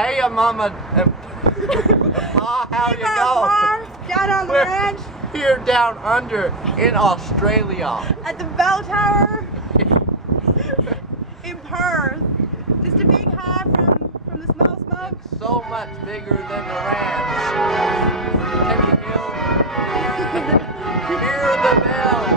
Hey, Mama and Pa, how you go? Down on the ranch. Here down under in Australia. At the bell tower in Perth. Just a big hi from the small smoke. It's so much bigger than the ranch. Can you hear the bell?